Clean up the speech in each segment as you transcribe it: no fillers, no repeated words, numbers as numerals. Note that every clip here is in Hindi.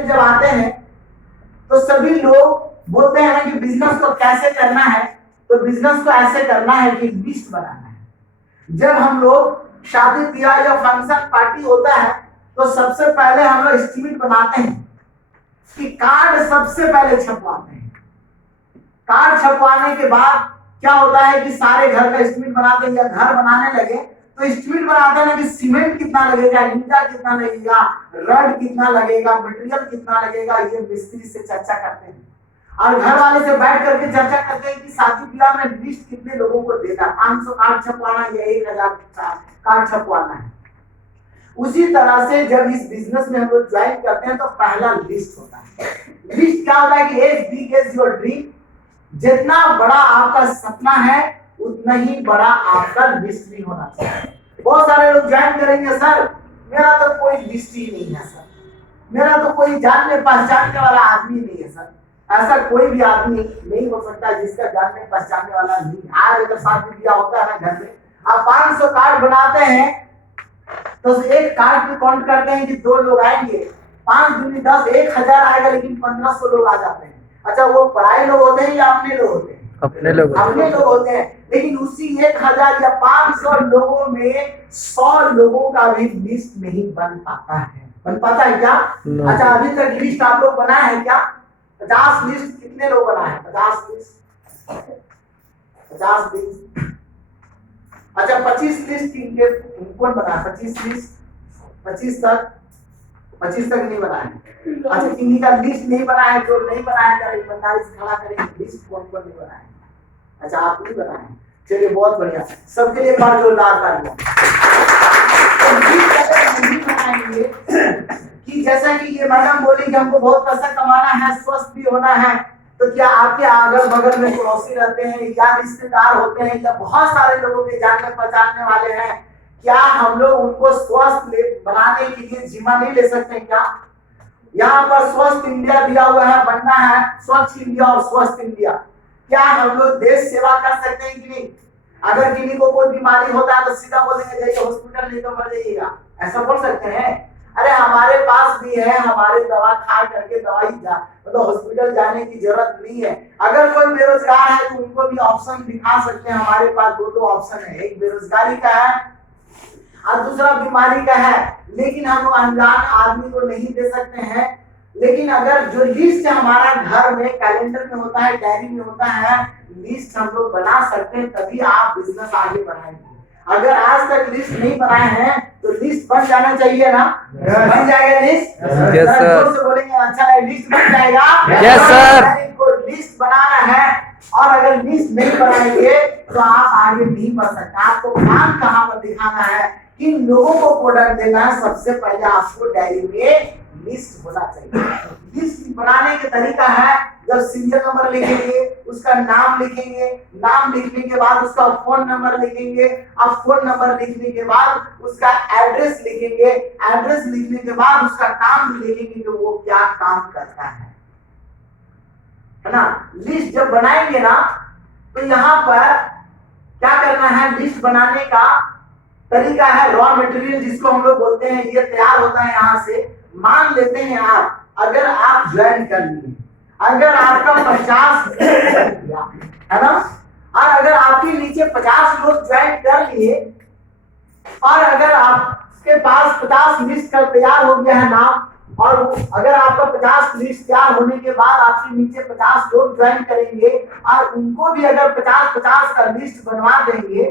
जब आते हैं तो सभी लोग बोलते हैं कि बिजनेस को कैसे करना है, तो बिजनेस को ऐसे करना है कि लिस्ट बनाना है। जब हम लोग शादी ब्याह या फंक्शन पार्टी होता है तो सबसे पहले हम लोग एस्टीमेट बनाते हैं कि कार्ड सबसे पहले छपवाते हैं। कार्ड छपवाने के बाद क्या होता है कि सारे घर का एस्टीमेट बनाते हैं, या घर बनाने लगे तो एस्टीमेट बनाते हैं कि सीमेंट कितना लगेगा, ईंटा कितना लगेगा, रड कितना लगेगा, मटेरियल कितना लगेगा, ये मिस्त्री से चर्चा करते हैं। और घर वाले से बैठ करके चर्चा करते हैं कि शादी ब्याह में लिस्ट कितने लोगों को देना, 500 कार्ड छपवाना या 1000 कार्ड छपवाना है। उसी तरह से जब इस बिजनेस में हम लोग ज्वाइन करते हैं तो पहला लिस्ट होता है। लिस्ट क्या होता है कि as big as your dream, जितना बड़ा आपका सपना है उतना ही बड़ा आपका लिस्ट भी होना चाहिए। बहुत सारे लोग ज्वाइन करेंगे, सर मेरा तो कोई लिस्ट ही नहीं है, सर मेरा तो कोई जानने पहचानने वाला आदमी नहीं है। सर ऐसा कोई भी आदमी नहीं हो सकता जिसका जानने पहचानने वाला नहीं। आज अगर शादी ब्याह होता है ना घर में, आप 500 कार्ड बनाते हैं तो एक कार्ड पे काउंट करते हैं कि 2 लोग आएंगे, 5 दूनी 10, 1000 आएगा, लेकिन 1500 लोग आ जाते हैं। अच्छा, वो पराये लोग होते हैं या अपने लोग होते हैं? अपने लोग होते हैं। लेकिन उसी 1000 या 500 लोगों में 100 लोगों का भी लिस्ट नहीं बन पाता है। बन पाता है क्या? अच्छा, अभी तक लिस्ट आप लोग बनाए हैं क्या? 50 लिस्ट कितने लोग बनाए हैं? 50 लिस्ट। अच्छा, 25 लिस्ट कौन बनाया? 25 लिस्ट, 25 तक नहीं बनाया। अच्छा, किन्हीं का लिस्ट नहीं बनाया है, जो नहीं बनाया था ईमानदारी से खड़ा करेंगे, लिस्ट कौन नहीं बनाया? अच्छा, आप नहीं बनाए। चलिए, बहुत बढ़िया, सबके लिए एक बार जोरदार तालियां। नहीं बनाएंगे कि जैसा कि ये मैडम बोली कि हमको बहुत पैसा कमाना है, स्वस्थ भी होना है, तो क्या आपके अगल बगल में पड़ोसी रहते हैं या रिश्तेदार होते हैं या बहुत सारे लोगों के जानने पहचानने वाले हैं, क्या हम लोग उनको स्वस्थ बनाने के लिए जिम्मा नहीं ले सकते क्या? यहाँ पर स्वस्थ इंडिया दिया हुआ है, बनना है स्वच्छ इंडिया और स्वस्थ इंडिया। क्या हम लोग देश सेवा कर सकते हैं कि नहीं? अगर किसी को कोई बीमारी होता है तो सीधा बोलेंगे जाइए हॉस्पिटल, नहीं तो मर जाइएगा, ऐसा बोल सकते हैं? अरे हमारे पास भी है, हमारे दवा खा करके दवाई मतलब हॉस्पिटल जाने की जरूरत नहीं है। अगर कोई बेरोजगार है तो उनको भी ऑप्शन दिखा सकते हैं। हमारे पास 2 ऑप्शन है, एक बेरोजगारी का है और दूसरा बीमारी का है, लेकिन हम अनजान आदमी को नहीं दे सकते हैं। लेकिन अगर जो लिस्ट हमारा घर में कैलेंडर में होता है, डायरी में होता है, लिस्ट हम लोग बना सकते हैं, तभी आप बिजनेस आगे बढ़ाएंगे। अगर आज तक लिस्ट नहीं बनाए हैं तो लिस्ट बन जाना चाहिए ना? बन जाएगा लिस्ट? Yes sir. से बोलेंगे अच्छा है, लिस्ट बन जाएगा? Yes sir. लिस्ट बनाना है, और अगर लिस्ट नहीं बनाएंगे तो आप आगे नहीं बढ़ सकते। आपको काम कहाँ पर दिखाना है, किन लोगों को प्रोडक्ट देना है, सबसे पहले आपको डायरी में लिस्ट होना चाहिए। लिस्ट बनाने का तरीका है, जब सीरियल नंबर लिखेंगे उसका नाम लिखेंगे, नाम लिखने के बाद उसका फोन नंबर लिखेंगे, अब फोन नंबर लिखने के बाद उसका एड्रेस लिखेंगे, एड्रेस लिखने के बाद उसका काम भी लिखेंगे कि वो क्या काम करता है ना? लिस्ट जब बनाएंगे ना तो यहाँ पर क्या करना है, लिस्ट बनाने का तरीका है, रॉ मटेरियल जिसको हम लोग बोलते हैं, ये तैयार होता है यहाँ से। मान लेते हैं आप, अगर आप ज्वाइन कर लिए, अगर आपका 50 है ना, और अगर आपके नीचे 50 लोग ज्वाइन कर लिए, और अगर आपके पास 50 लिस्ट कर तैयार हो गया है नाम, और अगर आपका 50 लिस्ट तैयार होने के बाद आपके नीचे 50 लोग ज्वाइन करेंगे और उनको भी अगर 50-50 का लिस्ट बनवा देंगे,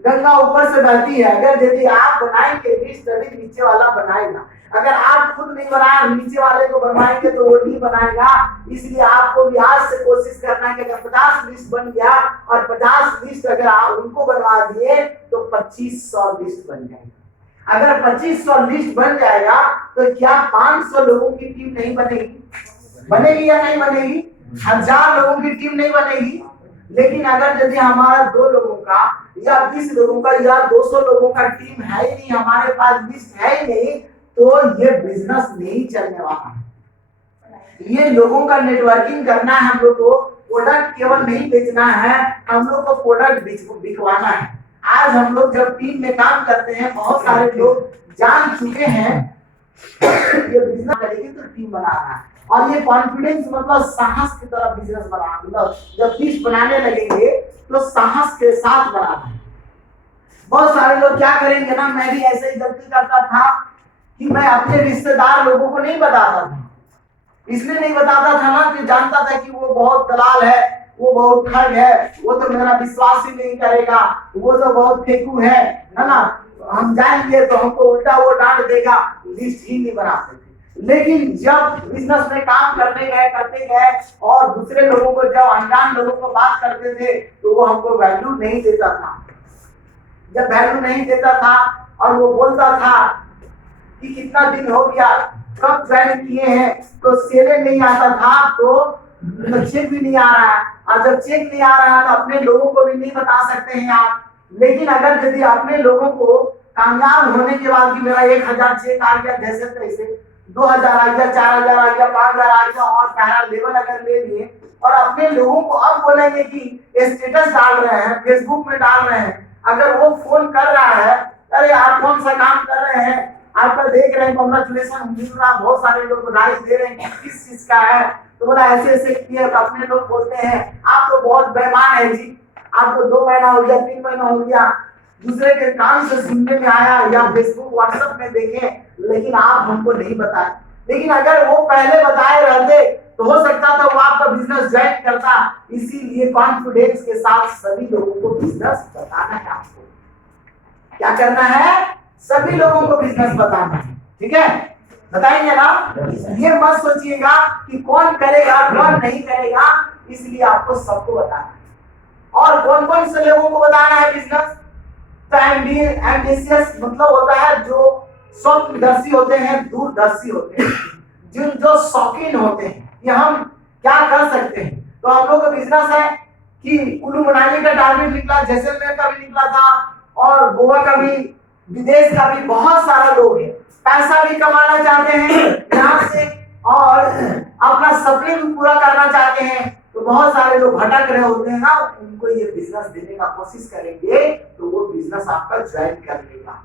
गंगा ऊपर से बहती है, अगर यदि आप बनाएंगे लिस्ट तभी नीचे वाला बनाएगा। अगर आप खुद नहीं बनाए नीचे वाले को बनवाएंगे तो वो नहीं बनाएगा। इसलिए आपको भी आज से कोशिश करना है कि अगर 50 लिस्ट बन गया और 50 लिस्ट अगर आप उनको बनवा दिए तो 2500 लिस्ट बन जाएगी। अगर 2500 लिस्ट बन जाएगा तो क्या 500 लोगों की टीम नहीं बनेगी? बनेगी या नहीं बनेगी? 1000 लोगों की टीम नहीं बनेगी। लेकिन अगर यदि हमारा 2 लोगों का या 20 लोगों का या 200 लोगों का टीम है ही नहीं, हमारे पास लिस्ट है ही नहीं, तो ये बिजनेस नहीं चलने वाला है। ये लोगों का नेटवर्किंग करना है, हम लोग को प्रोडक्ट केवल नहीं बेचना है, हम लोग को प्रोडक्ट बिकवाना है। आज हम लोग जब टीम में काम करते हैं, बहुत सारे लोग जान चुके हैं ये बिजनेस, लेकिन तो टीम बनाना है। और ये कॉन्फिडेंस मतलब साहस की तरह बिजनेस बनाना, मतलब जब लिस्ट बनाने लगेंगे तो साहस के साथ बनाना है। बहुत सारे लोग क्या करेंगे ना, मैं भी ऐसे ही गलती करता था कि मैं अपने रिश्तेदार लोगों को नहीं बताता था। इसलिए नहीं बताता था ना कि जानता था कि वो बहुत दलाल है, वो बहुत ठग है, वो तो मेरा विश्वास ही नहीं करेगा, वो तो बहुत फेंकू है ना, हम जाएंगे तो हमको उल्टा वो डांट देगा, लिस्ट ही नहीं बनाते थे। लेकिन जब बिजनेस में काम करते गए और दूसरे लोगों को, जब अनजान लोगों को बात करते थे तो वो हमको वैल्यू नहीं देता था। जब वैल्यू नहीं देता था और वो बोलता था कि कितना दिन हो गया, कब ज्वाइन किए हैं, तो सेले नहीं आता था, तो चेक भी नहीं आ रहा है। और जब चेक नहीं आ रहा है तो अपने लोगों को भी नहीं बता सकते हैं आप। लेकिन अगर यदि अपने लोगों को कामयाब होने के बाद कि मेरा 1000 चेक आ गया, जैसे तैसे 2000 आ गया, 4000 आ गया, 5000 आ गया, और पहला लेवल अगर ले लिए और अपने लोगों को अब बोलेंगे कि स्टेटस डाल रहे हैं, फेसबुक में डाल रहे हैं, अगर वो फोन कर रहा है, अरे आप कौन सा काम कर रहे हैं, आपका देख रहे हैं, कांग्रेचुलेशन मिल रहा, बहुत सारे लोग बधाई दे रहे हैं, किस चीज का है, तो बोला ऐसे ऐसे किए। अपने लोग बोलते हैं आप तो बहुत बेईमान है जी, आपको 2 महीना हो गया, 3 महीना हो गया, दूसरे के कान से सुनने में आया या फेसबुक व्हाट्सएप में देखे, लेकिन आप हमको नहीं बताए। लेकिन अगर वो पहले बताए रहते तो हो सकता था वो आपका बिजनेस ज्वाइन करता। इसीलिए कॉन्फिडेंस के साथ सभी लोगों को बिजनेस बताना है। आपको क्या करना है, सभी लोगों को बिजनेस बताना है, ठीक है, बताएंगे ना। ये मत सोचिएगा कि कौन करेगा कौन नहीं करेगा, इसलिए आपको सबको बताना है। और कौन कौन से लोगों को बताना है बिजनेस, तो एम्बिशियस मतलब होता है जो स्वप्नदर्शी होते हैं, दूरदर्शी होते हैं, जो शौकीन होते हैं कि हम क्या कर सकते हैं। तो हम लोग का बिजनेस है कि कुल्लू मनाली का टारगेट निकला, जैसलमेर का भी निकला था, और गोवा का भी, विदेश का भी, बहुत सारा लोग हैं, पैसा भी कमाना चाहते हैं यहाँ से और अपना सपने भी पूरा करना चाहते हैं। तो बहुत सारे लोग भटक रहे होते हैं ना, उनको ये बिजनेस देने का कोशिश करेंगे तो वो बिजनेस आपका ज्वाइन कर लेगा।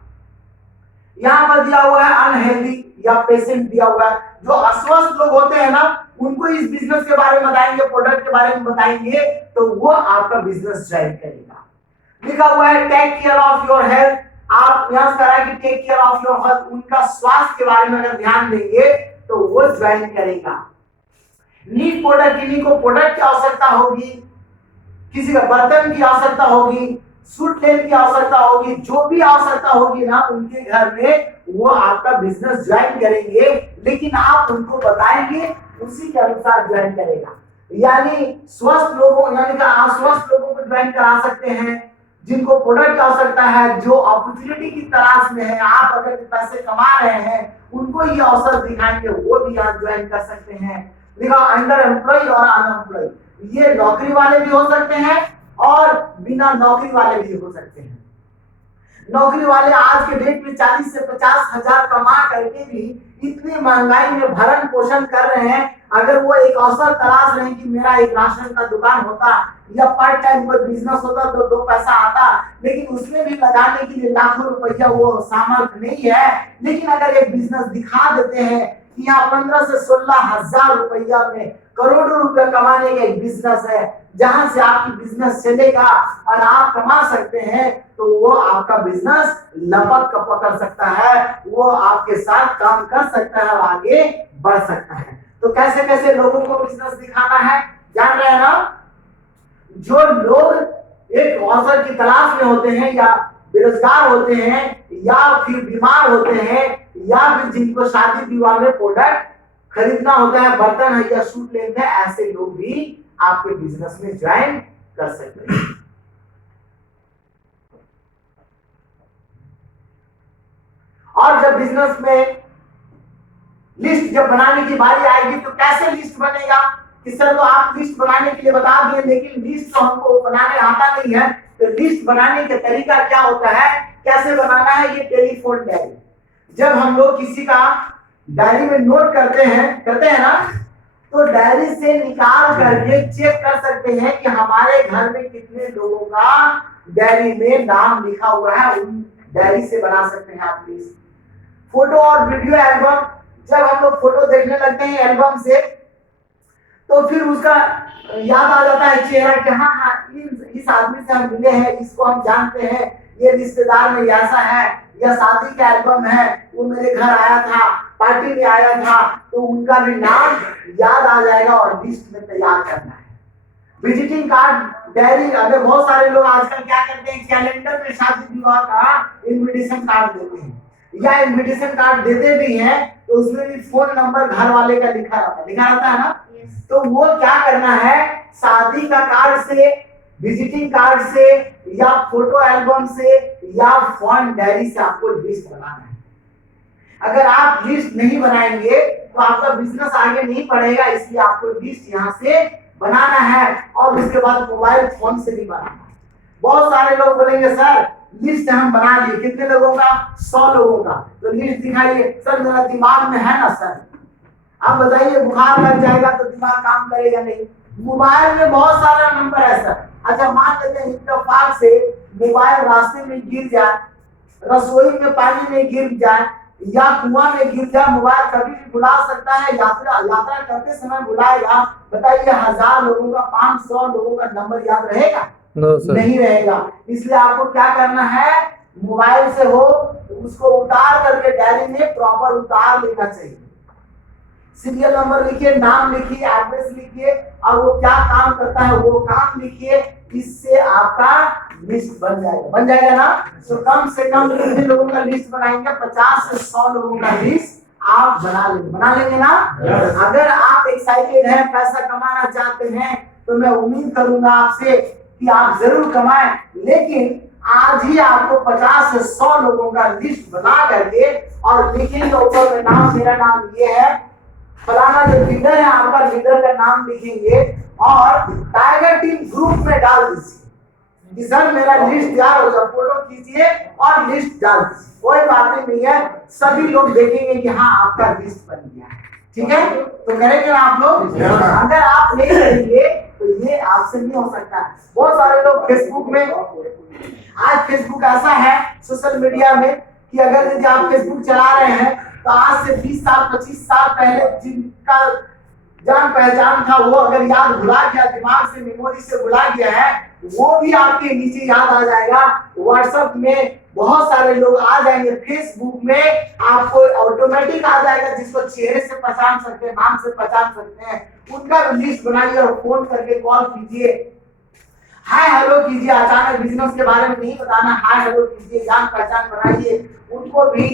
यहाँ पर दिया हुआ है अनहेल्दी या पेशेंट दिया हुआ है, जो अस्वस्थ लोग होते हैं ना, उनको इस बिजनेस के बारे में बताएंगे, प्रोडक्ट के बारे में बताएंगे, तो वो आपका बिजनेस ज्वाइन करेगा। लिखा हुआ है take care of your health, आप यहाँ करा कि take care of your health, उनका स्वास्थ्य के बारे में अगर ध्यान देंगे तो वो ज्वाइन करेगा। नीड प्रोडक्ट, किन्हीं को प्रोडक्ट की आवश्यकता होगी, किसी का बर्तन की आवश्यकता होगी, सूट लेने की आवश्यकता होगी, जो भी आवश्यकता होगी ना उनके घर में, वो आपका बिजनेस ज्वाइन करेंगे। लेकिन आप उनको बताएंगे, उसी के अनुसार ज्वाइन करेगा। यानी स्वस्थ लोगों, यानी कि अस्वस्थ लोगों को ज्वाइन करा सकते हैं, जिनको प्रोडक्ट की आवश्यकता है, जो अपॉर्चुनिटी की तलाश में है, आप अगर पैसे कमा रहे हैं उनको ये अवसर दिखाएंगे, वो भी आप ज्वाइन कर सकते हैं। लिखा अंडर एम्प्लॉय और अनएम्प्लॉय, ये नौकरी वाले भी हो सकते हैं और बिना नौकरी वाले भी हो सकते हैं। नौकरी वाले आज के डेट में 40 से 50 हजार कमा करके भी इतनी महंगाई में भरण पोषण कर रहे हैं। अगर वो एक अवसर तलाश रहे हैं कि मेरा एक राशन का दुकान होता या पार्ट टाइम कोई बिजनेस होता तो 2 पैसा आता, लेकिन उसमें भी लगाने के लिए लाखों रुपया वो सामर्थ्य नहीं है। लेकिन अगर एक बिजनेस दिखा देते हैं कि यहाँ 15 से 16 हजार रुपया में करोड़ों रुपया कमाने का एक बिजनेस है, जहां से आपकी बिजनेस चलेगा और आप कमा सकते हैं, तो वो आपका बिजनेस लपक कर सकता है, वो आपके साथ काम कर सकता है और आगे बढ़ सकता है। तो कैसे कैसे लोगों को बिजनेस दिखाना है जान रहे हैं ना। जो लोग एक अवसर की तलाश में होते हैं, या बेरोजगार होते हैं, या फिर बीमार होते हैं, या फिर जिनको शादी विवाह में प्रोडक्ट खरीदना होता है, बर्तन है या सूट लेते हैं, ऐसे लोग भी आपके बिजनेस में ज्वाइन कर सकते हैं। और जब बिजनेस में लिस्ट जब बनाने की बारी आएगी तो कैसे लिस्ट बनेगा, इस तरह तो आप लिस्ट बनाने के लिए बता दिए, लेकिन लिस्ट तो हमको बनाने आता नहीं है। तो लिस्ट बनाने का तरीका क्या होता है, कैसे बनाना है, ये टेलीफोन डायरी। जब हम लोग किसी का डायरी में नोट करते हैं ना, तो डायरी से निकाल करके चेक कर सकते हैं कि हमारे घर में कितने लोगों का डायरी में नाम लिखा हुआ है। उन डायरी से बना सकते हैं आप लिस्ट। फोटो और वीडियो एल्बम, जब हम लोग फोटो देखने लगते हैं एल्बम से, तो फिर उसका याद आ जाता है चेहरा कि हाँ हाँ इस आदमी से हम मिले हैं, इसको हम जानते हैं, ये रिश्तेदार में ऐसा है, यह शादी का एल्बम है, वो मेरे घर आया था, पार्टी में आया था, तो उनका भी नाम याद आ जाएगा और लिस्ट में तैयार करना है। विजिटिंग कार्ड, डायरी, अगर बहुत सारे लोग आजकल क्या करते हैं, कैलेंडर में शादी विवाह का इनविटेशन कार्ड देते हैं, या इनविटेशन कार्ड देते भी हैं तो उसमें भी फोन नंबर घर वाले का लिखा रहता है ना। तो वो क्या करना है, शादी का कार्ड से, विजिटिंग कार्ड से, या फोटो एल्बम से, या फोन डायरी से आपको लिस्ट बनाना है। अगर आप लिस्ट नहीं बनाएंगे तो आपका बिजनेस आगे नहीं बढ़ेगा, इसलिए आपको लिस्ट यहाँ से बनाना है और उसके बाद मोबाइल फोन से भी बनाना है। बहुत सारे लोग बोलेंगे सर लिस्ट हम बना लिए, कितने लोगों का, 100 लोगों का, तो लिस्ट दिखाइए। सर मेरा दिमाग में है ना सर। आप बताइए बुखार लग जाएगा तो दिमाग काम करेगा नहीं। मोबाइल में बहुत सारा नंबर है सर। अच्छा मान लेते हैं इत्तेफाक से मोबाइल रास्ते में गिर जाए, रसोई में पानी में गिर जाए, या कुआं में गिर जाए, मोबाइल कभी भी भुला सकता है, यात्रा करते समय भुलाएगा। बताइए 1000 लोगों का, 500 लोगों का नंबर याद रहेगा? नहीं रहेगा। इसलिए आपको क्या करना है, मोबाइल से हो उसको उतार करके डायरी में प्रॉपर उतार लेना चाहिए। सीरियल नंबर लिखिए, नाम लिखिए, एड्रेस लिखिए, और वो क्या काम करता है वो काम लिखिए। इससे आपका लिस्ट बन जाएगा ना। तो कम से कम कितने लोगों का लिस्ट बनाएंगे, 50 से 100 लोगों का लिस्ट आप बना लेंगे ना। अगर आप एक्साइटेड हैं, पैसा कमाना चाहते हैं, तो मैं उम्मीद करूंगा आपसे कि आप जरूर कमाएं, लेकिन आज ही आपको 50 से 100 लोगों का लिस्ट बना करके और लिखेंगे ऊपर में नाम, मेरा नाम ये है, फलाना जो लीडर है आपका, लीडर का नाम लिखेंगे और टाइगर टीम ग्रुप में डाल दीजिए कि सर मेरा लिस्ट तैयार हो जाए, फोटो खींचिए और लिस्ट डाल दीजिए। कोई बात नहीं है, सभी लोग देखेंगे कि हाँ आपका लिस्ट बन गया है। ठीक है, तो करेंगे ना आप लोग। अगर आप नहीं करेंगे तो ये आपसे नहीं हो सकता है। बहुत सारे लोग फेसबुक में, आज फेसबुक ऐसा है सोशल मीडिया में कि अगर यदि आप फेसबुक चला रहे हैं तो आज से 20 साल 25 साल पहले जिनका जान पहचान था वो अगर याद भुला गया, दिमाग से, मेमोरी से भुला गया है, वो भी आपके नीचे याद आ जाएगा। व्हाट्सएप में बहुत सारे लोग आ जाएंगे, फेसबुक में आपको ऑटोमेटिक आ जाएगा, जिसको चेहरे से पहचान सकते हैं, नाम से पहचान सकते हैं, उनका लिस्ट बनाइए और फोन करके कॉल कीजिए, हाय हेलो कीजिए। अचानक बिजनेस के बारे में नहीं बताना, हाय हेलो कीजिए, जान पहचान बनाइए। उनको भी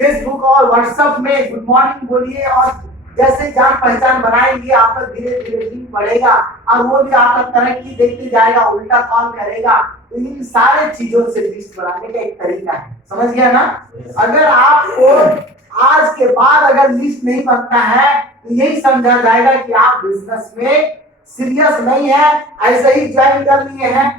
फेसबुक और व्हाट्सएप में गुड मॉर्निंग बोलिए, और जैसे जान पहचान बनाएंगे आपका धीरे धीरे दिन बढ़ेगा और वो भी आपका तरक्की देखते जाएगा, उल्टा कॉल करेगा। तो इन सारे चीजों से लिस्ट बनाने का एक तरीका है, समझ गया ना। अगर आपको आज के बाद अगर लिस्ट नहीं बनता है तो यही समझा जाएगा कि आप बिजनेस में सीरियस नहीं है, ऐसे ही ज्वाइन कर लिए हैं।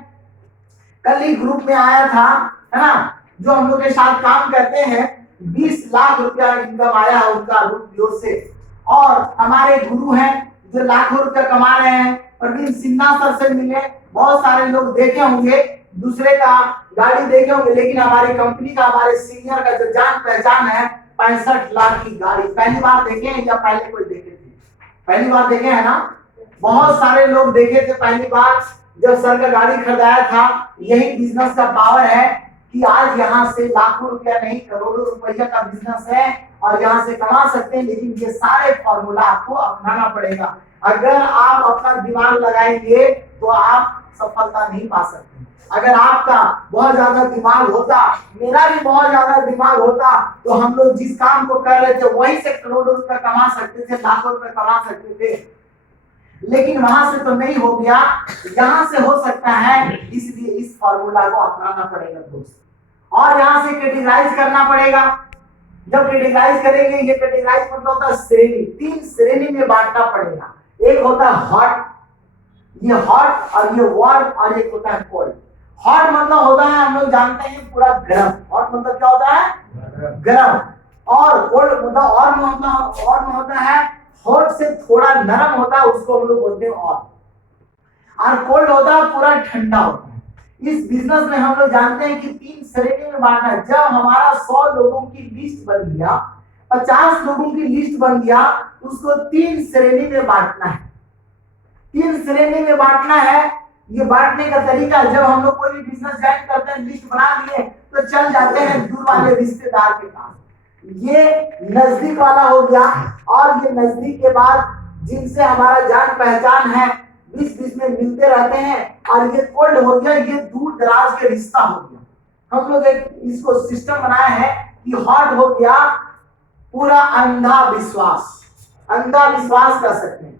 कल ही ग्रुप में आया था, है ना, जो हम लोग के साथ काम करते हैं, 20 लाख रुपया इनकम आया है उनका रूप से, और हमारे गुरु हैं जो लाखों रुपया कमा रहे हैं। प्रवीण सिन्हा सर से मिले, बहुत सारे लोग देखे होंगे, दूसरे का गाड़ी देखे होंगे, लेकिन हमारी कंपनी का, हमारे सीनियर का जो जान पहचान है, 65 लाख की गाड़ी। पहली बार देखे हैं या पहले कोई देखे थे? पहली बार देखे है ना। बहुत सारे लोग देखे थे पहली बार जब सर का गाड़ी खरीदाया था। यही बिजनेस का पावर है कि आज यहाँ से लाखों रुपया नहीं करोड़ों रुपया का बिजनेस है और यहाँ से कमा सकते हैं, लेकिन ये सारे फॉर्मूला आपको अपनाना पड़ेगा। अगर आप अपना दिमाग लगाएंगे तो आप सफलता नहीं पा सकते। अगर आपका बहुत ज्यादा दिमाग होता, मेरा भी बहुत ज्यादा दिमाग होता, तो हम लोग जिस काम को कर रहे थे वहीं से करोड़ों रुपया कमा सकते थे, लाखों रुपया कमा सकते थे, लेकिन वहां से तो नहीं हो गया, यहाँ से हो सकता है। इसलिए इस फॉर्मूला को अपनाना पड़ेगा दोस्त, और यहाँ से कैटेगराइज करना पड़ेगा। जब कैटेगराइज करेंगे, ये कैटेगराइज मतलब होता है श्रेणी, 3 श्रेणी में बांटना पड़ेगा। एक होता है हॉट, ये हॉट, और ये वार्म, और एक होता है कोल्ड। हॉट मतलब होता है, हम लोग जानते हैं, पूरा गर्म। हॉट मतलब क्या होता है? गर्म। और कोल्ड मतलब और में होता है हॉट से थोड़ा नरम होता है, उसको हम लोग बोलते हैं और कोल्ड होता है पूरा ठंडा होता है। इस बिजनेस में हम लोग जानते हैं कि 3 श्रेणी में बांटना है। जब हमारा 100 लोगों की लिस्ट बन गया 50 लोगों की लिस्ट बन गया, उसको 3 श्रेणी में बांटना है। 3 श्रेणी में बांटना है। ये बांटने का तरीका, जब हम लोग कोई भी बिजनेस ज्वाइन करते हैं, लिस्ट बना लिए तो चल जाते हैं दूर वाले रिश्तेदार के पास। ये नजदीक वाला हो गया, और ये नजदीक के बाद जिनसे हमारा जान पहचान है, बीच बीच में मिलते रहते हैं। और ये कोल्ड हो गया, ये दूर दराज के रिश्ता हो गया। हम लोग एक इसको सिस्टम बनाया है कि हॉट हो गया पूरा अंधा विश्वास। अंधा विश्वास कर सकते हैं।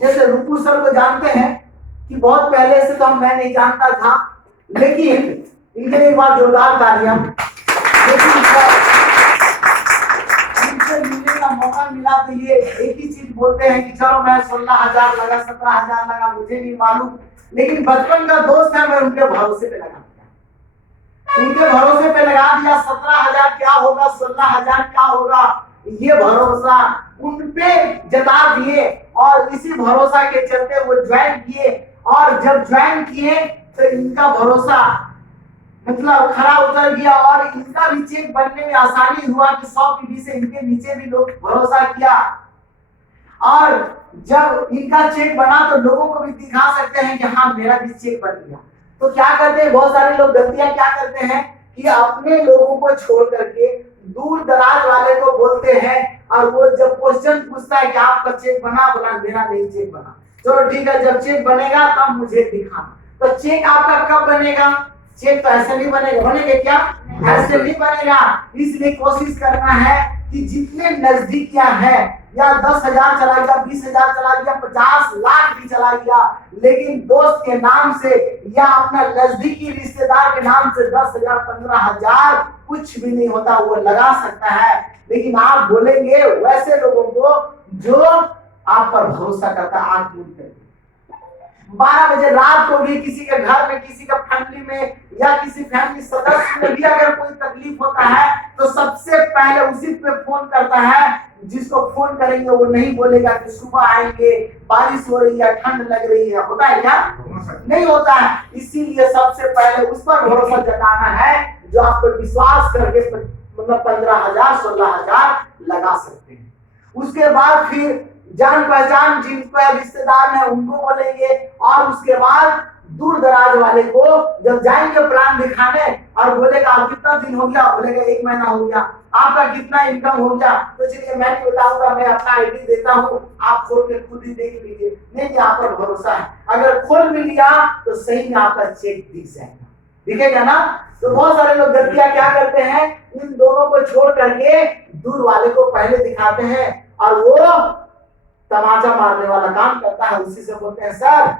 जैसे रुकू सर को जानते हैं कि बहुत पहले से तो मैं नहीं जानता था, लेकिन इनके लिए एक बार जोरदार तालियां। लेकिन इनसे मिलने का मौका मिला तो ये एक ही चीज बोलते हैं कि चलो मैं 16,000 लगा, 17,000 लगा, मुझे नहीं मालूम, लेकिन बचपन का दोस्त है, मैं उनके भरोसे पे लगा दिया। उनके भरोसे पे लगा दिया। 17,000 क्या होगा, 16,000 क्या होगा, ये भरोसा उन पे जता दिए, और इसी भरोसा के चलते वो ज्वाइन किए। और जब ज्वाइन किए तो इनका भरोसा मतलब खरा उतर गया, और इनका भी चेक बनने में आसानी हुआ कि 100 पीढ़ी से इनके नीचे भी लोग भरोसा किया। और जब इनका चेक बना तो लोगों को भी दिखा सकते हैं कि हाँ मेरा भी चेक बन गया। तो क्या करते हैं, बहुत सारे लोग गलतियां क्या करते हैं कि अपने लोगों को छोड़ करके दूर दराज वाले को बोलते हैं, और वो जब क्वेश्चन पूछता है कि आपका चेक बना, बोला मेरा नहीं चेक बना। चलो ठीक है, जब चेक बनेगा तब मुझे दिखाना। तो चेक आपका कब बनेगा? चेक तो ऐसे नहीं बनेगा। बनेगा क्या? ऐसे नहीं बनेगा। इसलिए कोशिश करना है कि जितने नजदीकियां हैं, या 10,000 चला गया, 20,000 चला गया, 50 लाख भी चला गया, लेकिन दोस्त के नाम से या अपना नजदीकी रिश्तेदार के नाम से 10,000 15,000 कुछ भी नहीं होता, वो लगा सकता है। लेकिन आप बोलेंगे वैसे लोगों को जो आप पर भरोसा करता है। आंख मूंद करके 12 बजे रात को भी किसी के घर में, किसी का फैमिली में, या किसी फैमिली सदस्य में भी अगर कोई तकलीफ होता है तो सबसे पहले उसी पे फोन करता है। जिसको फोन करेंगे वो नहीं बोलेगा कि सुबह आएंगे, बारिश हो रही है, ठंड लग रही है। होता है क्या? नहीं होता है। इसीलिए सबसे पहले उस पर भरोसा जताना है जो आप पर विश्वास करके मतलब 15,000 16,000 लगा सकते हैं। उसके बाद फिर जान पहचान जिनका रिश्तेदार है उनको बोलेंगे, और उसके बाद दूर दराज वाले को जब जाएंगे प्लान दिखाने और बोलेगा आप कितना दिन हो गया, बोलेगा 1 महीना हो गया, आपका कितना इनकम हो गया, तो चलिए मैं नहीं बताऊंगा, मैं अपना आईडी देता हूँ, आप खोल के खुद ही देख लीजिए। नहीं, आप पर भरोसा है, अगर खोल भी लिया तो सही में आपका चेक दिख जाएगा, दिखेगा ना। तो बहुत सारे लोग गलतियां क्या करते हैं, इन दोनों को छोड़ करके दूर वाले को पहले दिखाते हैं, और वो तमाचा मारने वाला काम करता है। उसी से बोलते हैं सर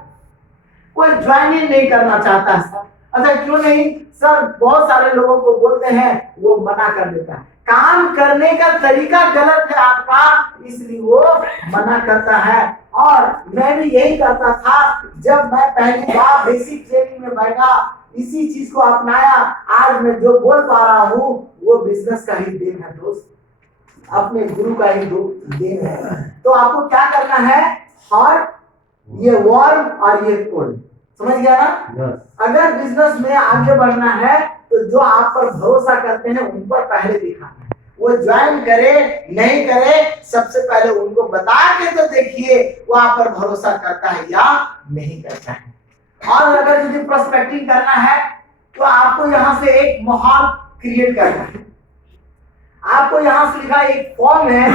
कोई ज्वाइन नहीं करना चाहता है सर। अच्छा क्यों नहीं सर? बहुत सारे लोगों को बोलते हैं, वो मना कर देता है। काम करने का तरीका गलत है आपका, इसलिए वो मना करता है। और मैं भी यही करता था जब मैं पहली बार बेसिक ट्रेनिंग में बैठा, इसी चीज को अपनाया। आज मैं जो बोल पा रहा हूँ वो बिजनेस का ही देन है दोस्त, अपने गुरु का ही देन है। तो आपको क्या करना है, हॉट, ये वार्म और ये कोल्ड, समझ गया ना? अगर बिजनेस में आगे बढ़ना है तो जो आप पर भरोसा करते हैं उन पर पहले दिखाना है। वो ज्वाइन करे नहीं करे, सबसे पहले उनको बता के तो देखिए वो आप पर भरोसा करता है या नहीं करता है। और अगर यदि प्रोस्पेक्टिंग करना है तो आपको यहाँ से एक माहौल क्रिएट करना है। आपको यहाँ से लिखा एक फॉर्म है,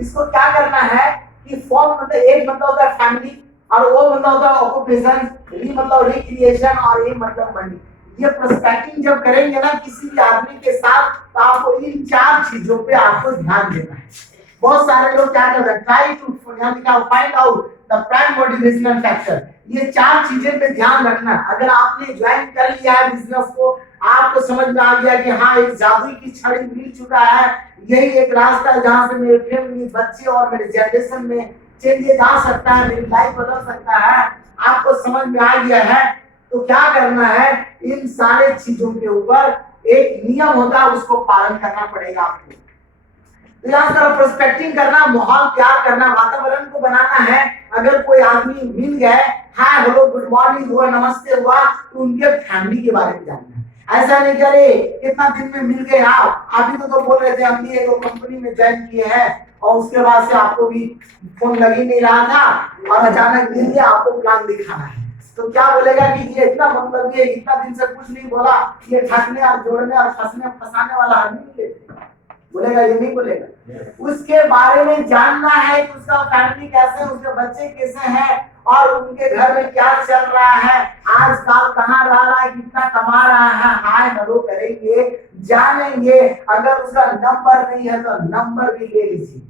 इसको क्या करना है कि फॉर्म मतलब एक मतलब होता है फैमिली, और वो मतलब होता है ऑक्यूपेशन, री मतलब रिक्रिएशन, और ये मतलब मनी। ये प्रोस्पेक्टिंग जब करेंगे ना किसी भी आदमी के साथ, तो आपको इन 4 चीजों पे आपको ध्यान देना है। बहुत सारे लोग क्या करते हैं, try to find out the prime motivational factor. ये 4 चीजें पे ध्यान रखना। अगर आपने ज्वाइन कर लिया है बिजनेस को, आपको समझ में आ गया कि हाँ एक जादू की छड़ी मिल चुका है, यही एक रास्ता है जहाँ से मेरे फैमिली, बच्चे और मेरे जनरेशन में चेंजेस आ सकता है, मेरी लाइफ बदल सकता है, आपको समझ में आ गया है, तो क्या करना है, इन सारे चीजों के ऊपर एक नियम होता है, उसको पालन करना पड़ेगा आपको। तो यहाँ तरफ प्रोस्पेक्टिंग करना, माहौल तैयार करना, वातावरण को बनाना है। अगर कोई आदमी मिल गए, हाय हेलो गुड मॉर्निंग हुआ, नमस्ते हुआ, तो उनके फैमिली के बारे में जानना है। ऐसा नहीं करे कितना दिन में मिल गए आप अभी तो बोल रहे थे हम भी एक कंपनी में ज्वाइन किए हैं और उसके बाद से आपको भी फोन लग ही नहीं रहा था और अचानक मिल गया आपको प्लान दिखाना है तो क्या बोलेगा कि ये इतना मतलब ये इतना दिन से कुछ नहीं बोला ये ठगने और जोड़ने और फंसाने वाला हम नहीं लेते बोलेगा ये नहीं बोलेगा उसके बारे में जानना है कि उसका फैमिली कैसे है उसके बच्चे कैसे हैं और उनके घर में क्या चल रहा है आजकल कहाँ रह रहा है कितना कमा रहा है हाय हेलो करेंगे जानेंगे अगर उसका नंबर नहीं है तो नंबर भी ले लीजिए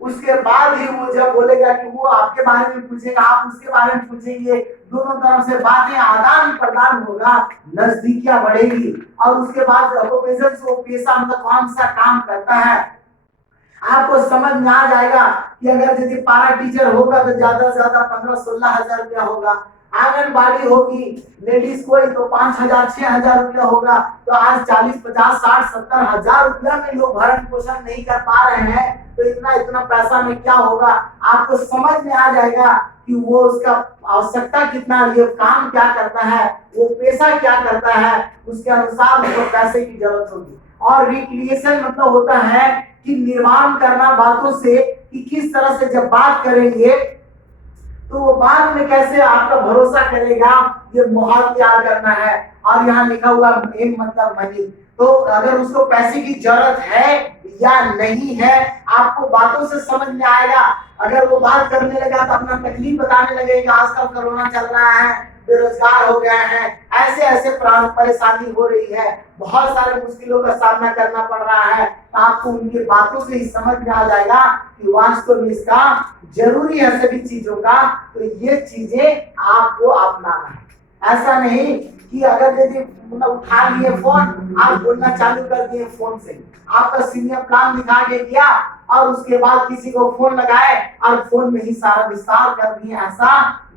उसके बाद ही वो जब बोलेगा कि वो आपके बारे में पूछेगा आप उसके बारे में पूछेंगे दोनों तरफ से बातें आदान प्रदान होगा नजदीकियां बढ़ेगी और उसके बाद वो पेशा मतलब कौन सा काम करता है आपको समझ में आ जाएगा कि अगर यदि पारा टीचर होगा तो ज्यादा से ज्यादा 15-16 हजार रुपया होगा आंगनबाड़ी होगी लेडीज कोई तो 5,000-6,000 रुपया होगा तो आज 40-50-60-70 हजार रुपया में लोग भरण पोषण नहीं कर पा रहे हैं तो इतना पैसा में क्या होगा आपको समझ में आ जाएगा कि वो उसका आवश्यकता कितना ये काम क्या करता है वो पेशा क्या करता है उसके अनुसार उसको पैसे की जरूरत होगी और रिक्रिएशन मतलब होता है कि निर्माण करना बातों से कि किस तरह से जब बात करेंगे तो वो बाद में कैसे आपका भरोसा करेगा ये माहौल तैयार करना है और यहाँ लिखा हुआ एम मतलब मनी तो अगर उसको पैसे की जरूरत है या नहीं है आपको बातों से समझ में आएगा अगर वो बात करने लगा तो अपना तकलीफ बताने लगेगा आजकल कोरोना चल रहा है बेरोजगार हो गए हैं ऐसे ऐसे परेशानी हो रही है बहुत सारे मुश्किलों का सामना करना पड़ रहा है तो आपको उनकी बातों से ही समझ में आ जाएगा कि वास्तव में इसका जरूरी है सभी चीजों का तो ये चीजें आपको अपनाना है ऐसा नहीं कि अगर यदि मतलब उठा लिए फोन आप बोलना चालू कर दिए फोन से आपका सीनियर प्लान दिखा के गया और उसके बाद किसी को फोन लगाए और फोन में ही सारा विस्तार कर दिए ऐसा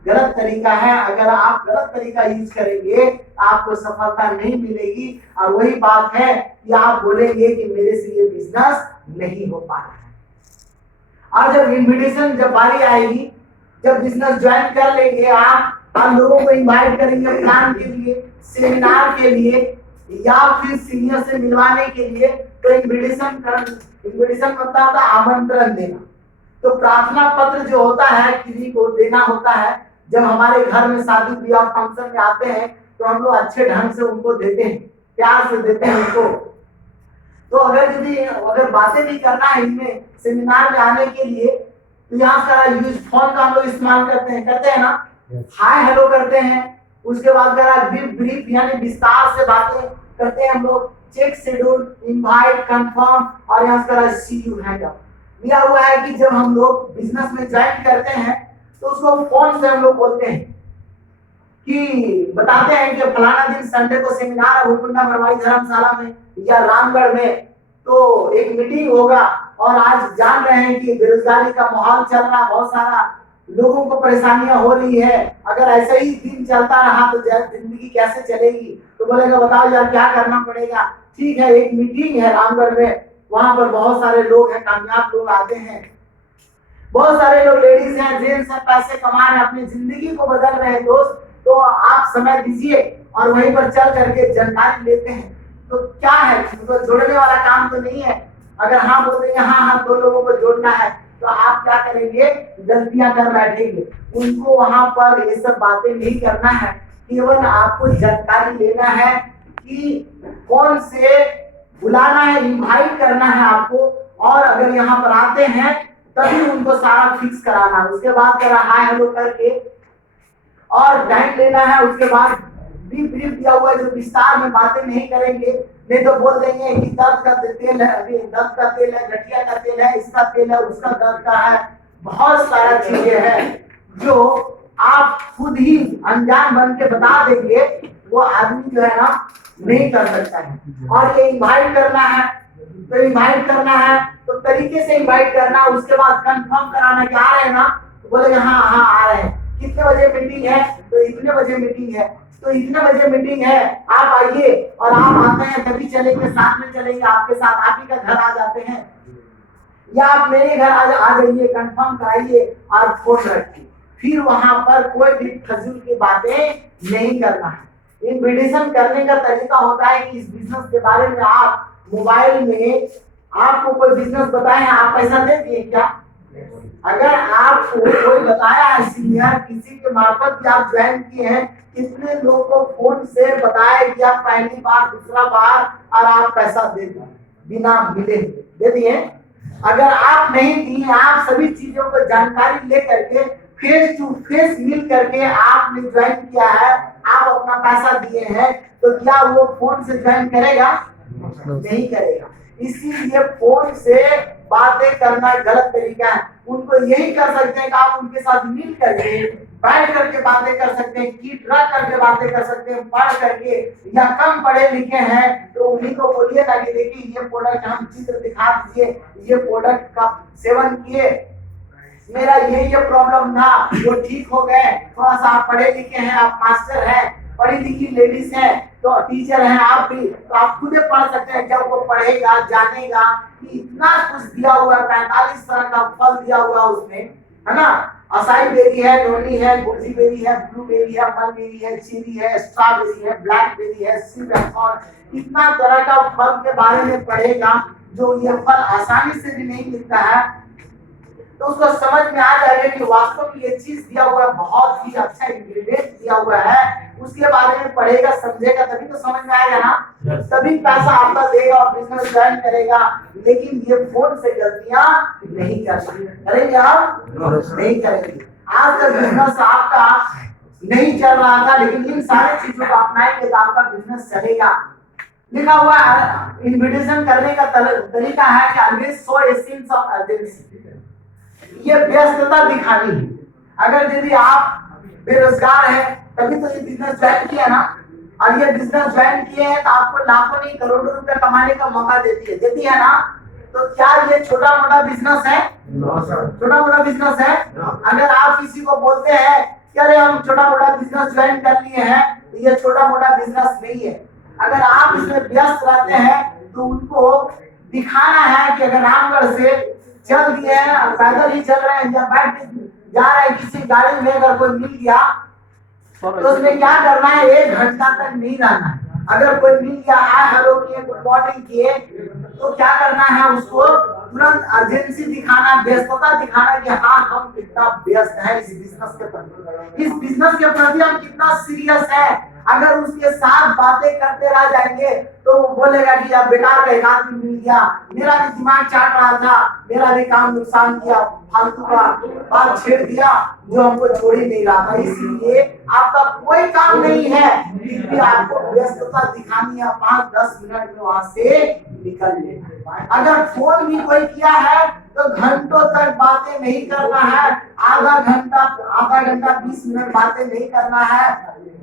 गलत तरीका है अगर आप गलत तरीका यूज करेंगे आपको सफलता नहीं मिलेगी और वही बात है कि आप बोलेंगे कि मेरे से ये बिजनेस नहीं हो पा रहा है और जब इनविटेशन जब बारी आएगी जब बिजनेस ज्वाइन कर लेंगे आप लोगों को इनवाइट करेंगे प्लान के लिए सेमिनार के लिए या फिर सीनियर से मिलवाने के लिए तो इनविटेशन मतलब होता है आमंत्रण देना तो प्रार्थना पत्र जो होता है किसी को देना होता है जब हमारे घर में शादी ब्याह फंक्शन में आते हैं तो हम लोग अच्छे ढंग से उनको देते हैं प्यार से देते हैं उनको तो अगर बातें भी करना है इनमें सेमिनार में आने के लिए तो यहाँ का यूज फोन का हम लोग इस्तेमाल करते हैं ना हाय हेलो करते हैं उसके बाद ब्रीफ यानी विस्तार से बातें करते हैं हम लोग चेक शेड्यूल इनवाइट कंफर्म और यहाँ का सी यू हैंड अप दिया हुआ है कि जब हम लोग बिजनेस में ज्वाइन करते हैं तो उसको फोन से हम लोग बोलते हैं कि बताते हैं कि फलाना दिन संडे को सेमिनार है भूकुंडा बरवाई धर्मशाला में या रामगढ़ में तो एक मीटिंग होगा और आज जान रहे हैं कि बेरोजगारी का माहौल चल रहा बहुत सारा लोगों को परेशानियां हो रही है अगर ऐसा ही दिन चलता रहा तो जिंदगी कैसे चलेगी तो बोलेगा बताओ यार क्या करना पड़ेगा ठीक है एक मीटिंग है रामगढ़ में वहां पर बहुत सारे लोग हैं कामयाब लोग आते हैं बहुत सारे लोग लेडीज हैं जेंट्स हैं पैसे कमा रहे हैं अपनी जिंदगी को बदल रहे हैं दोस्त तो आप समय दीजिए और वहीं पर चल करके जानकारी लेते हैं तो क्या है तो जोड़ने वाला काम तो नहीं है अगर हाँ बोल देंगे हाँ दो लोगों को जोड़ना है तो आप क्या करेंगे गलतियां कर बैठेंगे उनको वहां पर ये सब बातें नहीं करना है केवल आपको जानकारी लेना है कि कौन से बुलाना है इनवाइट करना है आपको और अगर यहाँ पर आते हैं तभी उनको सारा फिक्स कराना है उसके बाद करा हाय हेलो करके और टाइम लेना है उसके बाद ब्रीफ दिया हुआ है जो विस्तार में बातें नहीं करेंगे नहीं तो बोल देंगे कि दर्द का तेल है दर्द का तेल है गठिया का तेल है इसका तेल है उसका दर्द का है बहुत सारा चीजें हैं जो आप खुद ही अनजान बन के बता देंगे वो आदमी जो है ना नहीं कर सकता है और ये इनवाइट करना है तो इनवाइट करना है तो तरीके से इनवाइट करना उसके बाद कंफर्म कराना कि आ रहे हैं ना तो बोलेगा हाँ आ रहे हैं कितने बजे मीटिंग है तो इतने बजे मीटिंग है तो इतने बजे मीटिंग है आप आइए और आप आते हैं तभी चलेंगे साथ में चलेंगे आपके साथ आप ही का घर आ जाते हैं या आप मेरे घर आ जाइए कंफर्म कराइए और फोन रखिए फिर वहां पर कोई भी फजूल की बातें नहीं करना है इन्विटेशन करने का तरीका होता है कि इस बिजनेस के बारे में आप मोबाइल में आपको कोई बिजनेस बताए, आप पैसा दे दिए क्या? अगर आपको कोई बताया है सीनियर, किसी के मार्फत भी आप ज्वाइन किए हैं, कितने लोगों को फोन से बताया कि आप पहली बार, दूसरा बार, और आप पैसा दे दिए बिना मिले, दे दिए? अगर आप नहीं दिए, आप सभी चीजों को जानकारी लेकर के फेस टू फेस मिल करके आपने ज्वाइन किया है, आप अपना पैसा दिए हैं, तो क्या वो फोन से ज्वाइन करेगा? नहीं करेगा। इसीलिए फोन से बातें करना गलत तरीका है। उनको यही कर सकते हैं कि आप उनके साथ मिल करके बैठ करके बातें कर सकते हैं, कीट रख करके बातें कर सकते हैं, पढ़ करके, या कम पढ़े लिखे हैं तो उन्हीं को बोलिए ना कि देखिए ये प्रोडक्ट, हम चित्र दिखा दीजिए, ये प्रोडक्ट का सेवन किए, मेरा ये प्रॉब्लम था, वो ठीक हो गए। थोड़ा सा आप पढ़े लिखे हैं, आप मास्टर हैं, पढ़ी लिखी लेडीज हैं, तो टीचर हैं आप भी, तो आप खुद पढ़ सकते हैं। जब वो पढ़ेगा, जानेगा कि इतना कुछ दिया हुआ है, 45 तरह का फल दिया हुआ उसमें, है ना, असाई बेरी है, नोनी है, गुलजी बेरी है, ब्लू बेरी है, मलबेरी है, चीरी है, स्ट्रॉबेरी है, ब्लैक बेरी है, सीड है, और इतना तरह का फल के बारे में पढ़ेगा, जो ये फल आसानी से भी नहीं मिलता है, तो उसको समझ में आ जाएगा कि वास्तव में ये चीज दिया हुआ है, बहुत ही अच्छा इंग्रेडिएंट दिया हुआ है। उसके बारे में पढ़ेगा, समझेगा, तभी तो समझ में आएगा ना, तभी पैसा आपका देगा और बिजनेस ज्वाइन करेगा। लेकिन ये फोन से गलतियां नहीं करेंगे, आप नहीं करेंगे। आज तक बिजनेस आपका नहीं चल रहा था, लेकिन इन सारी चीजों को अपनाएंगे तो आपका बिजनेस चलेगा। लिखा हुआ है इन्विटेशन करने का तरीका है कि always show a sense of urgency, ये व्यस्तता दिखानी है। अगर यदि आप बेरोजगार हैं, तभी तो ये बिजनेस ज्वाइन किया ना, और ये बिजनेस ज्वाइन किए हैं तो आपको लाखों नहीं करोड़ों रुपए कमाने का मौका देती है ना, तो क्या ये छोटा मोटा बिजनेस है? छोटा मोटा बिजनेस है? अगर आप किसी को बोलते हैं कि अरे हम छोटा मोटा बिजनेस ज्वाइन कर लिए हैं, तो ये छोटा मोटा बिजनेस नहीं है। अगर आप इसमें व्यस्त रहते हैं तो उनको दिखाना है कि अगर रामगढ़ से चल दिए हैं, पैदल ही चल रहे हैं या बैठ जा रहे हैं, किसी गाड़ी में अगर कोई मिल गया तो उसमें क्या करना है, 1 घंटा तक नहीं रहना है। अगर कोई मिल गया, हाय हेलो किए, गुड मॉर्निंग किए, तो क्या करना है, उसको तुरंत अर्जेंसी दिखाना, व्यस्तता दिखाना कि हाँ हम कितना व्यस्त है इस बिजनेस के प्रति, इस बिजनेस के प्रति हम कितना सीरियस है। अगर उसके साथ बातें करते रह जाएंगे तो वो बोलेगा कि यार बेकार का एक आदमी मिल गया, मेरा भी दिमाग चाट रहा था, मेरा भी काम नुकसान किया, फालतू का बात छेड़ दिया जो हमको छोड़ ही नहीं रहा था। इसलिए आपका कोई काम नहीं है, फिर भी आपको व्यस्तता दिखानी है, 5-10 मिनट में वहां से निकल लेना। अगर फोन भी कोई किया है तो घंटों तक बातें नहीं करना है, आधा घंटा 20 मिनट बातें नहीं करना है।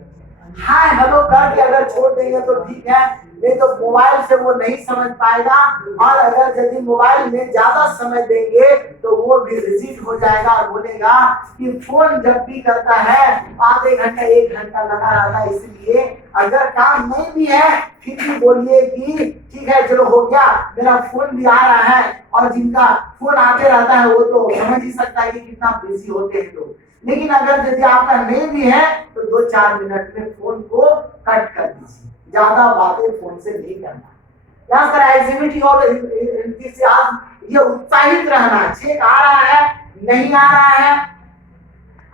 हाय हेलो करके अगर छोड़ देंगे तो ठीक है, नहीं तो मोबाइल से वो नहीं समझ पाएगा, और अगर यदि मोबाइल में ज्यादा समय देंगे तो वो भी रिजेक्ट हो जाएगा और बोलेगा कि फोन जब भी करता है आधे घंटे 1 घंटा लगा रहता है। इसलिए अगर काम नहीं भी है फिर भी बोलिए कि ठीक है चलो हो गया, मेरा फोन भी आ रहा है, और जिनका फोन आते रहता है वो तो समझ ही सकता है कि कितना बिजी होते हैं लोग। लेकिन अगर यदि आपका नहीं भी है तो 2-4 मिनट में फोन को कट कर दीजिए, ज्यादा बातें फोन से नहीं करना। एक्टिविटी और इंतजाम, ये उत्साहित रहना, चेक आ रहा है नहीं आ रहा है,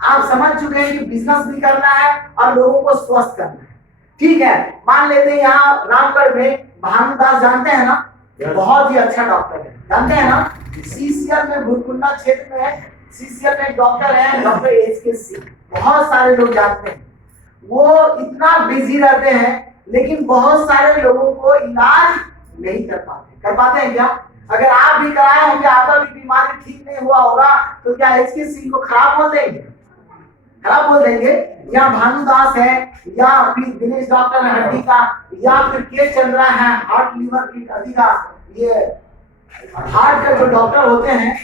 आप समझ चुके हैं कि बिजनेस भी करना है और लोगों को स्वस्थ करना है। ठीक है, मान लेते हैं यहाँ रामगढ़ में भानुदास, जानते हैं ना, बहुत ही अच्छा डॉक्टर है, जानते हैं ना, सीसीएल में भुरकुंडा क्षेत्र में है, सीसीएल में डॉक्टर है, डॉक्टर एचके सिंह, बहुत सारे लोग जानते हैं। वो इतना बिजी रहते हैं लेकिन बहुत सारे लोगों को इलाज नहीं कर पाते हैं क्या? अगर आप भी कराए होंगे, आपका भी बीमारी ठीक नहीं हुआ होगा, तो क्या एचके सिंह को खराब बोल देंगे? खराब बोल देंगे? या भानुदास है, या फिर दिनेश डॉक्टर है हड्डी का, या फिर के चंद्रा है हार्ट लीवर की हड्डी का, ये हार्ट के जो डॉक्टर होते हैं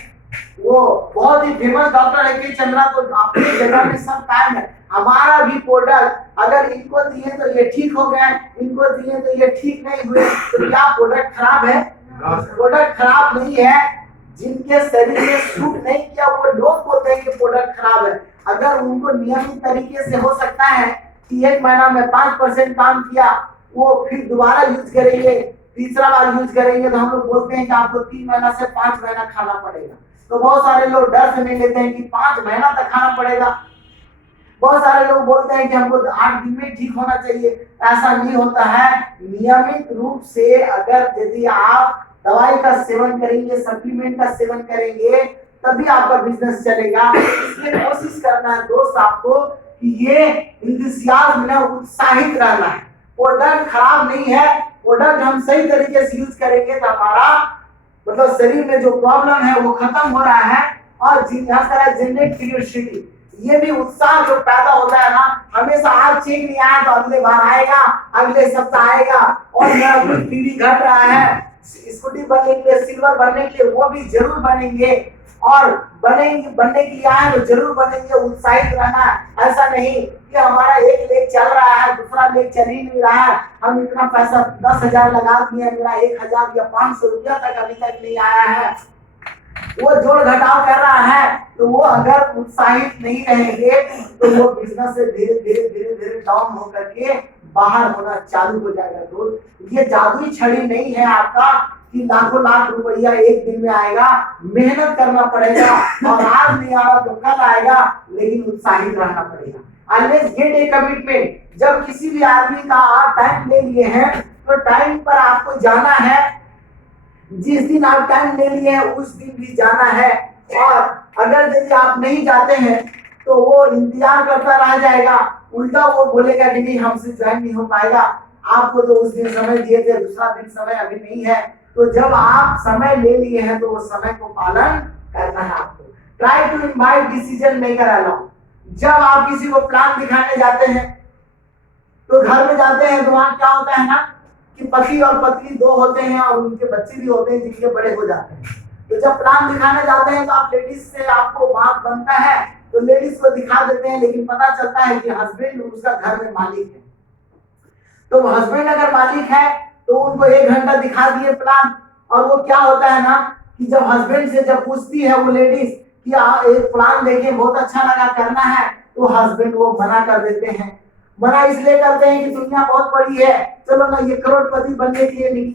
वो बहुत ही फेमस डॉक्टर है के चंद्रा, तो अपनी जगह में सब कायम है। हमारा भी प्रोडक्ट अगर इनको दिए तो ये ठीक हो गए, इनको दिए तो ये ठीक नहीं हुए, तो क्या प्रोडक्ट खराब है? प्रोडक्ट खराब नहीं है। जिनके शरीर में सूट नहीं किया वो लोग बोलते हैं कि प्रोडक्ट खराब है। अगर उनको नियमित तरीके से हो सकता है कि एक महीना में 5% काम किया, वो फिर दोबारा यूज करेंगे, तीसरा बार यूज करेंगे, तो हम लोग बोलते हैं कि आपको 3 महीना से 5 महीना खाना पड़ेगा। तो बहुत सारे लोग डर से नहीं लेते हैं कि 5 महीना तक खाना पड़ेगा। बहुत सारे लोग बोलते हैं कि हमको 8 दिन में ठीक होना चाहिए। ऐसा नहीं होता है। नियमित रूप से अगर यदि आप दवाई का सेवन करेंगे, सप्लीमेंट का सेवन करेंगे, तभी आपका बिजनेस चलेगा। इसलिए कोशिश करना है दोस्त आपको कि ये इंतजाम में उत्साहित रहना है। प्रोडक्ट खराब नहीं है, प्रोडक्ट हम सही तरीके से यूज करेंगे तो हमारा मतलब शरीर में जो प्रॉब्लम है वो खत्म हो रहा है। और जनरेट क्यूरियोसिटी, ये भी उत्साह जो पैदा होता है ना, हमेशा आज चेक नहीं आया तो अगले बार आएगा, अगले सप्ताह आएगा, और मेरा कुछ पीढ़ी घट रहा है, स्कूटी बनने के लिए, सिल्वर बनने के लिए, वो भी जरूर बनेंगे, और बनेंगे, बनने के लिए आए तो जरूर बनेंगे। उत्साहित रहना, ऐसा नहीं कि हमारा एक लेग चल रहा है, दूसरा लेग चल ही नहीं रहा है, हम इतना पैसा 10,000 लगा दिए, मेरा 1,000 या 500 रुपया तक अभी तक नहीं आया है, वो जोड़ घटाव कर रहा है। तो वो अगर उत्साहित नहीं रहेंगे तो वो बिजनेस से धीरे धीरे धीरे धीरे डाउन होकर के बाहर होना चालू हो जाएगा। तो ये जादुई छड़ी नहीं है आपका कि लाखों लाख रुपया एक दिन में आएगा। मेहनत करना पड़ेगा, और आज नहीं आ रहा तो कल आएगा, लेकिन उत्साहित रहना पड़ेगा। ऑलवेज गेट ए कमिटमेंट। जब किसी भी आदमी का आप टाइम ले लिए हैं तो टाइम पर आपको जाना है। जिस दिन आप टाइम ले लिए हैं उस दिन भी जाना है, और अगर यदि आप नहीं जाते हैं तो वो इंतजार करता रह जाएगा, उल्टा वो बोलेगा कि नहीं हमसे ज्वाइन नहीं हो पाएगा, आपको तो उस दिन समय दिए थे, दूसरा दिन समय अभी नहीं है। तो जब आप समय ले लिए हैं तो वो समय को पालन करना है आपको। Try to invite decision maker aloud. जब आप किसी को प्लान दिखाने जाते हैं तो घर में जाते हैं तो वहां क्या होता है ना कि पति और पत्नी दो होते हैं, और उनके बच्चे भी होते हैं जिनके बड़े हो जाते हैं। तो जब प्लान दिखाने जाते हैं तो आप लेडीज से आपको बात बनता है तो लेडीज को दिखा देते हैं, लेकिन पता चलता है कि हस्बैंड उसका घर में मालिक है। तो हस्बैंड अगर मालिक है तो उनको 1 घंटा दिखा दिए प्लान, और वो क्या होता है ना कि जब हस्बैंड से जब पूछती है वो लेडीज कि एक प्लान देखिए बहुत अच्छा लगा करना है, तो हस्बैंड वो मना कर देते हैं। मना इसलिए करते हैं कि दुनिया बहुत बड़ी है, चलो ना ये करोड़पति बनने के लिए